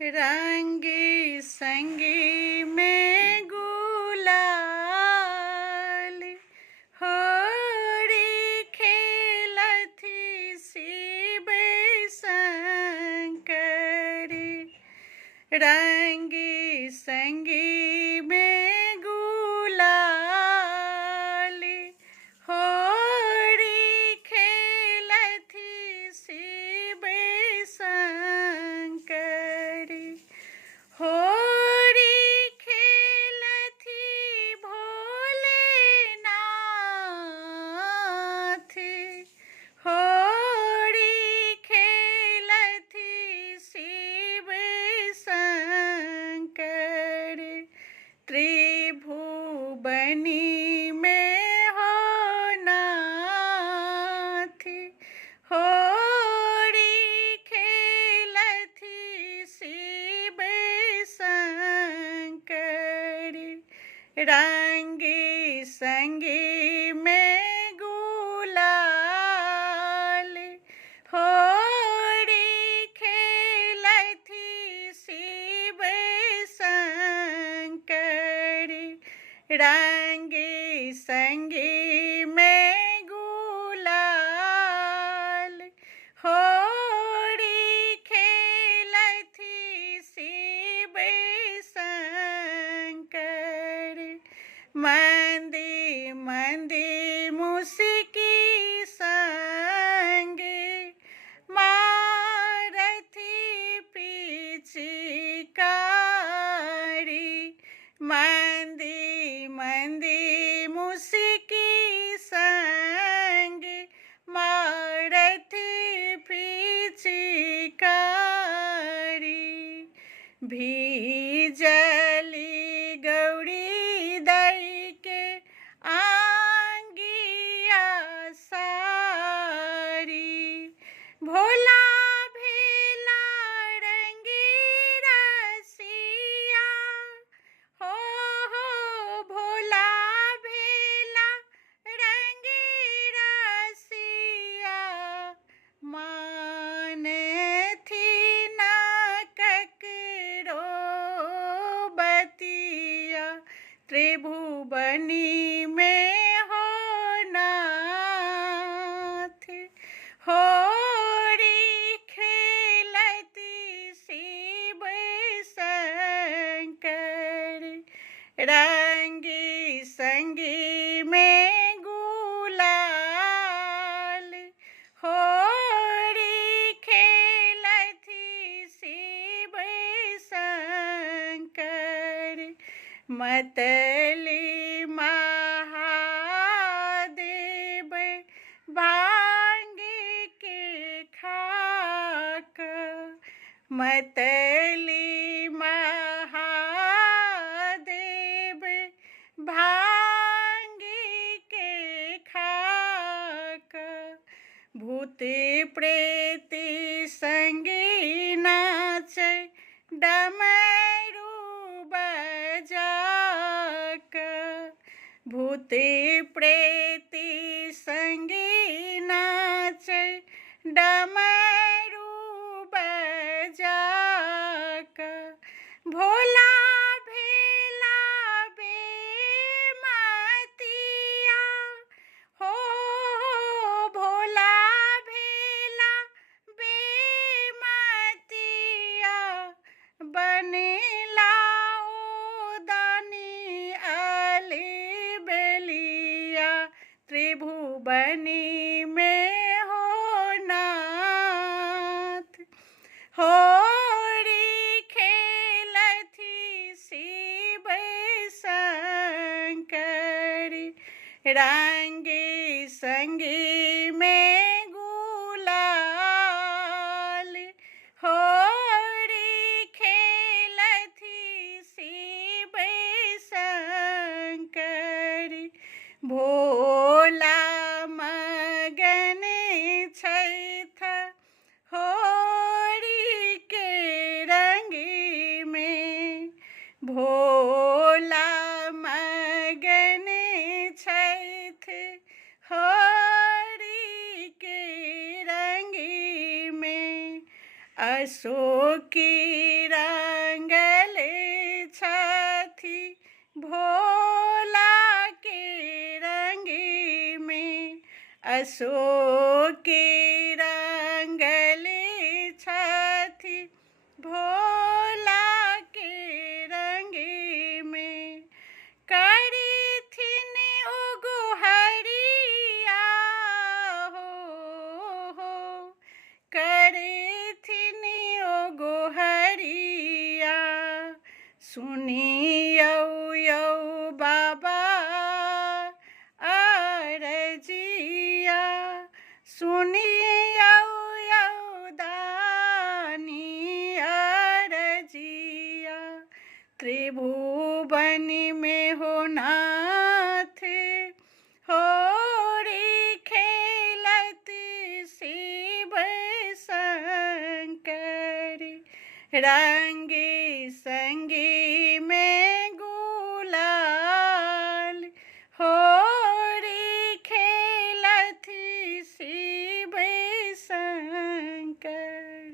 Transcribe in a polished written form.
रंगी संगी में गुलाल होरी खेलथी शिव शंकरी। रंगी संगी में गुलाल होरी खेलथी शिव शंकरी। होरी खेलथी भोलेनाथ। होरी खेलथी शिव शंकरी। त्रिभुवनी में हो नाथ। होरी खेलथी शिव शंकरी। रंगी संगी में गुलाल होरी खेलथी शिव शंकरी। रंगी संगी में गुलाल होरी खेलथी शिव शंकरी। मंदी मंदी मुस्की संगे मारथी पिचकारी। मंदी मंदी मुस्की संगे मारथी पिचकारी। भीजली गौरी दई के आंगिया सारी। भोला भेला रंगी रसिया हो भोला भेला रंगी रसिया। मानथी न ककरो बतिया। त्रिभुवनी में हो नाथ। होरी खेलती शिव शंकरी। रंगी संगी में गुलाल होरी खेलती शिव शंकरी। मतली महादेव भांग के खाक। मतली महादेव भांग के खाक। भूत प्रेत संगी नाच डमरू बजाक। भूत प्रेत संगी नाच डमरू बजाक। भोला भेला बेमतिया हो भोला भेला बेमतिया। बनेला दानी अली बेलिया। त्रिभुवनी में हो नाथ। होरी खेलथी शिव शंकरी। रंगी संगी में गुलाल होरी खेलथी शिव शंकरी। भोला मगन छैथ होरी के रंगी में। भोला मगन छैथ होरी के रंगी में। अशोकी अशोके रंगले छथि भोला के रंगे में करिथिन उगु हरिया हो करिथिन उगु हरिया सुनियौ यौ बाबा अरजिया सुनियौ यौ दानी अरजिया त्रिभुवन में हो नाथ होरी खेलत शिव शंकर रंगे संगे में